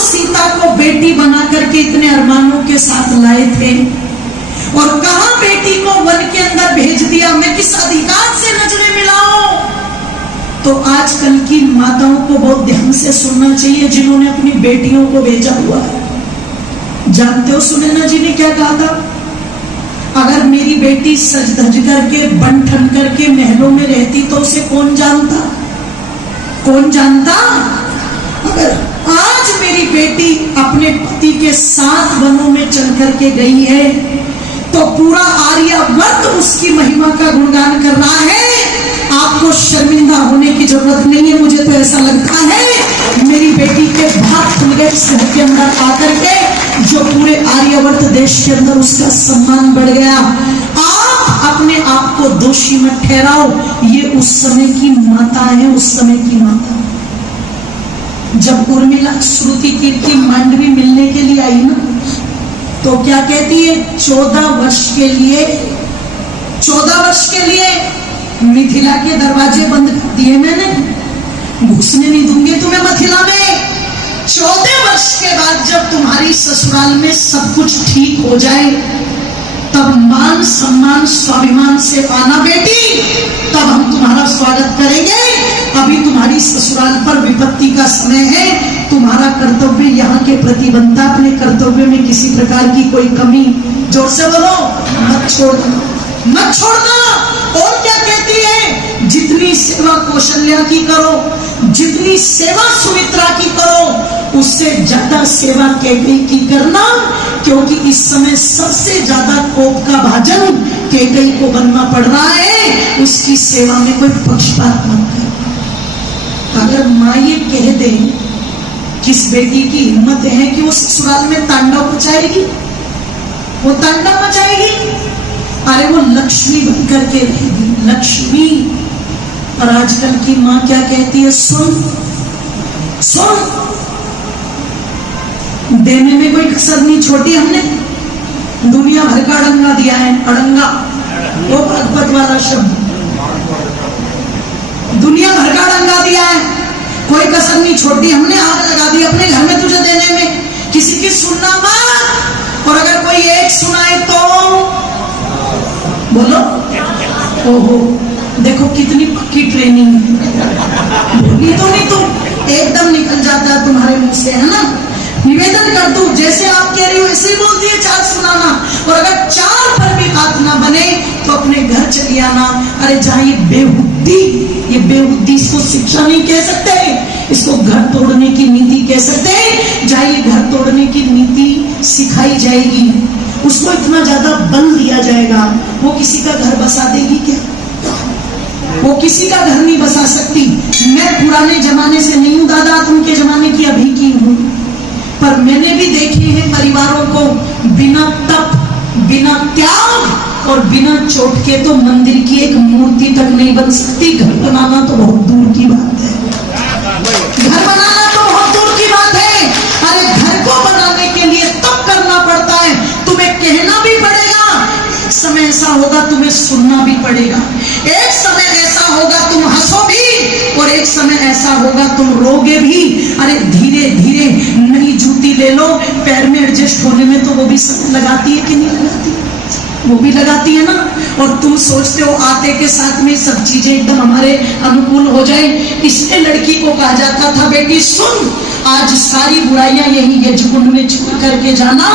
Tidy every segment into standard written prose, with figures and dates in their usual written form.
सीता को बेटी बना करके इतने अरमानों के साथ लाए थे, और कहां बेटी को वन के अंदर भेज दिया। मैं किस अधिकार से नजरें मिलाऊं? तो आजकल की माताओं को बहुत ध्यान से सुनना चाहिए, जिन्होंने अपनी बेटियों को भेजा हुआ है। जानते हो सुनैना जी ने क्या कहा था? अगर मेरी बेटी सज धज करके बन ठन करके महलों में रहती तो उसे कौन जानता? कौन जानता? अगर आज मेरी बेटी अपने पति के साथ वनों में चल करके गई है तो पूरा आर्यावर्त उसकी महिमा का गुणगान कर रहा है। आपको शर्मिंदा होने की जरूरत नहीं है। मुझे तो ऐसा लगता है मेरी बेटी के भाग खुल गए इस घर के अंदर आकर के, जो पूरे आर्यावर्त देश के अंदर उसका सम्मान बढ़ गया। आप अपने आप को दोषी मत ठहराओ, ये उस समय की माता है, उस समय की माता। जब उर्मिला श्रुति कीर्ति मांडवी मिलने के लिए आई ना, तो क्या कहती है? 14 वर्ष के लिए मिथिला के दरवाजे बंद कर दिए मैंने, घुसने नहीं दूंगी तुम्हें मथिला में। 14 वर्ष के बाद जब तुम्हारी ससुराल में सब कुछ ठीक हो जाए, तब मान सम्मान स्वाभिमान से आना बेटी, तब हम तुम्हारा स्वागत करेंगे। अभी तुम्हारी ससुराल पर विपत्ति का समय है। तुम्हारा कर्तव्य यहाँ के प्रति बनता, अपने कर्तव्य में किसी प्रकार की कोई कमी, जोर से बोलो, मत छोड़ना, मत छोड़ना। और क्या कहती है? जितनी सेवा कौशल्या की करो, जितनी सेवा सुमित्रा की करो, उससे ज्यादा सेवा कैकेयी की करना, क्योंकि इस समय सबसे ज्यादा कोप का भाजन कैकेयी को बनना पड़ रहा है। उसकी सेवा में कोई पक्षपात मत करो। अगर माँ ये कह दे, किस बेटी की हिम्मत है कि वो ससुराल में तांडव मचाएगी? वो तांडव मचाएगी? अरे वो लक्ष्मी बनकर के रहेगी, लक्ष्मी। और आजकल की माँ क्या कहती है? सुन सुन, देने में कोई कसर नहीं छोटी हमने, दुनिया भर का अड़ंगा दिया है। अड़ंगा वो भागवत वाला शब्द, दुनिया भर का अड़ंगा दिया है, कोई कसर नहीं छोटी हमने। आग लगा दी अपने घर में तुझे देने में, किसी की सुनना मत। और अगर कोई एक सुनाए तो बोलो, ओहो देखो कितनी पक्की ट्रेनिंग है। बोली तो नहीं, तुम एकदम निकल जाता है तुम्हारे मुंह से, है ना? निवेदन कर दूं, जैसे आप कह रही हो ऐसे ही बोलती है, चार सुनाना। और अगर चार पर भी बात ना बने तो अपने घर चली आना। अरे जहां ये बेबुद्धि, इसको शिक्षा नहीं कह सकते, इसको घर तोड़ने की नीति कह सकते हैं। जहां ये घर तोड़ने की नीति सिखाई जाएगी, उसको इतना ज्यादा बल दिया जाएगा, वो किसी का घर बसा देगी क्या? वो किसी का घर नहीं बसा सकती। मैं पुराने जमाने से नहीं हूं दादा, उनके जमाने की अभी की हूं, पर मैंने भी देखे हैं परिवारों को बिना तप, बिना त्याग और बिना चोट के तो मंदिर की एक मूर्ति तक नहीं बन सकती। घर बनाना तो बहुत दूर की बात है, घर बनाना तो बहुत दूर की बात है। अरे घर को बनाने के लिए तप करना पड़ता है, तुम्हें कहना भी पड़ेगा, एक समय ऐसा होगा तुम्हें सुनना भी पड़ेगा, एक समय ऐसा होगा तुम हंसो भी, और एक समय ऐसा होगा तुम रोगे भी। अरे धीरे धीरे नई जूती ले लो, पैर में एडजस्ट होने में तो वो भी समय लगाती है कि नहीं लगाती? वो भी लगाती है ना। और तुम सोचते हो आते के साथ में सब चीजें एकदम हमारे अनुकूल हो जाए। इसलिए लड़की को कहा जाता था, बेटी सुन, आज सारी बुराइयां यही यज्ञकुंड में छोड़ करके जाना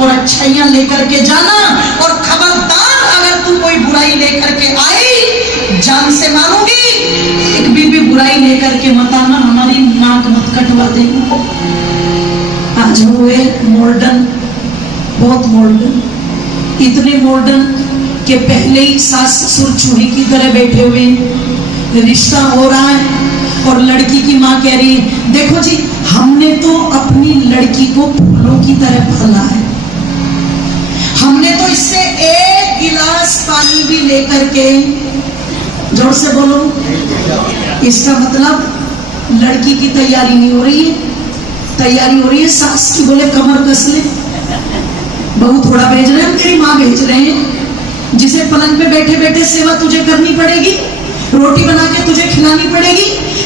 और अच्छाइयां लेकर के जाना। और खबरदार अगर तू कोई बुराई लेकर के आई, जान से मारूंगी, एक भी बुराई लेकर के मत आना, हमारी नाक मत कटवा देंगे। आज हुए मॉडर्न, बहुत मॉडर्न, इतने मॉडर्न कि पहले ही सास ससुर चूहे की तरह बैठे हुए, रिश्ता हो रहा है और लड़की की माँ कह रही है, देखो जी हमने तो अपनी लड़की को फूलों की तरह पाला है, हमने तो इससे एक गिलास पानी भी लेकर के, जोर से बोलो, इसका मतलब लड़की की तैयारी नहीं हो रही है, तैयारी हो रही है सास की। बोले कमर कस ले, बहू थोड़ा भेज रहे हैं, तेरी माँ भेज रहे हैं, जिसे पलंग पे बैठे बैठे सेवा तुझे करनी पड़ेगी, रोटी बना के तुझे खिलानी पड़ेगी,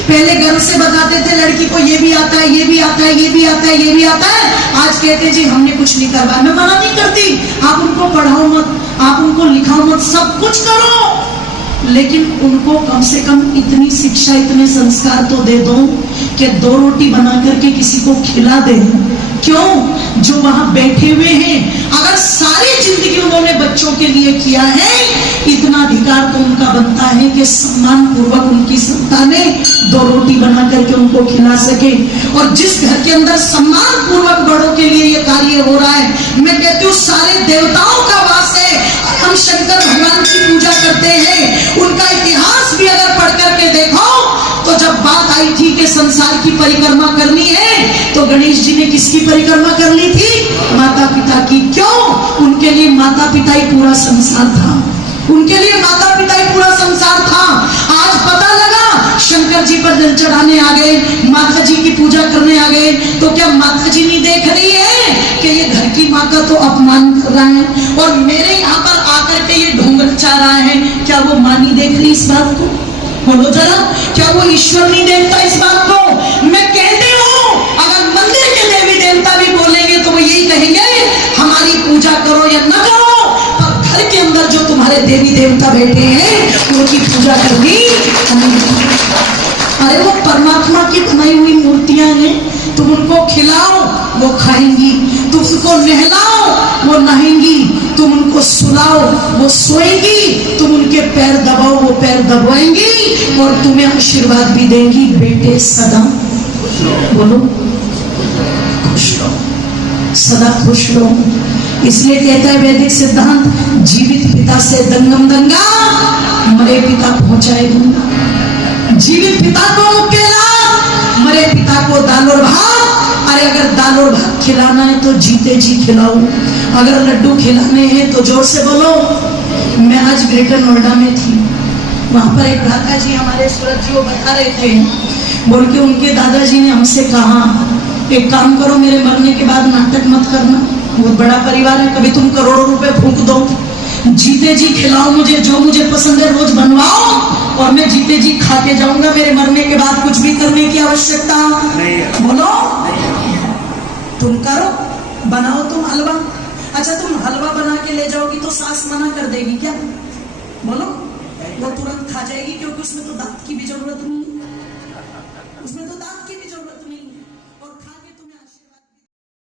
पहले घर से बताते थे लड़की को ये भी आता है, ये भी आता है, ये भी आता है, ये भी आता है। आज कहते जी हमने कुछ नहीं करवाया। मैं मना नहीं करती, आप उनको पढ़ाओ मत, आप उनको लिखाओ मत, सब कुछ करो, लेकिन उनको कम से कम इतनी शिक्षा, इतने संस्कार तो दे दो कि 2 रोटी बना करके किसी को खिला दे। क्यों? जो वहां बैठे हुए हैं, अगर सारी जिंदगी उन्होंने बच्चों के लिए किया है, इतना अधिकार तो उनका बनता है कि सम्मान पूर्वक उनकी संतानें 2 रोटी बना करके उनको खिला सके। और जिस घर के अंदर सम्मान पूर्वक बड़ों के लिए ये कार्य हो रहा है, मैं कहती हूँ सारे देवताओं का वास है। हम शंकर भगवान की पूजा करते हैं, उनका इतिहास भी अगर पढ़ करके देखो तो जब बात आई थी कि संसार की परिक्रमा करनी है, तो गणेश जी ने किसकी परिक्रमा कर ली थी? माता पिता की। क्यों? उनके लिए माता पिता ही पूरा संसार था, उनके लिए माता पिता ही पूरा संसार था। आज पता लगा शंकर जी पर जल चढ़ाने आ गए, माता जी की पूजा करने आ गए, तो क्या माता जी नहीं देख रही है कि ये घर की माँ का तो अपमान कर रहा है और मेरे यहाँ पर आकर के ये ढोंग रचा रहा है? क्या वो माँ नहीं देख रही इस बात को? बोलो जरा, क्या वो ईश्वर नहीं देखता इस बात को? मैं कहती हूँ अगर मंदिर के देवी देवता भी बोलेंगे तो वो यही कहेंगे हमारी पूजा करो या न करो, पर घर के अंदर जो तुम्हारे देवी देवता बैठे हैं उनकी पूजा करनी नहीं। अरे वो परमात्मा की बनाई हुई मूर्तियां हैं, तुम उनको खिलाओ वो खाएंगी, तुम उनको नहलाओ वो नहाएंगी, तुम उनको सुलाओ वो सोएंगी, तुम उनके पैर दबाओ वो पैर दबाएंगी और तुम्हें आशीर्वाद भी देंगी, बेटे सदा बोलो खुश रहो, सदा खुश रहो। इसलिए कहता है वैदिक सिद्धांत, जीवित पिता से दंगम दंगा, मरे पिता पहुंचाए गंगा। जीवित पिता को मुक्केला, मरे पिता को दाल और भात। अरे अगर दाल और भात खिलाना है तो जीते जी खिलाओ, अगर लड्डू खिलाने हैं तो जोर से बोलो। मैं आज ग्रेटर नोएडा में थी, वहां पर एक भ्राता जी हमारे सूरज जी वो बता रहे थे, बोल के उनके दादाजी ने हमसे कहा एक काम करो, मेरे मरने के बाद नाटक मत करना, बहुत बड़ा परिवार है, कभी तुम करोड़ों रुपए फूंक दो, जीते जी खिलाओ मुझे, जो मुझे पसंद है रोज बनवाओ और मैं जीते जी खा के जाऊंगा, मेरे मरने के बाद कुछ भी करने की आवश्यकता नहीं है। बोलो तुम करो, बनाओ तुम हलवा। अच्छा तुम हलवा बना के ले जाओगी तो सास मना कर देगी क्या? बोलो, वो तुरंत खा जाएगी क्योंकि उसमें तो दांत की भी जरूरत नहीं है, उसमें तो दांत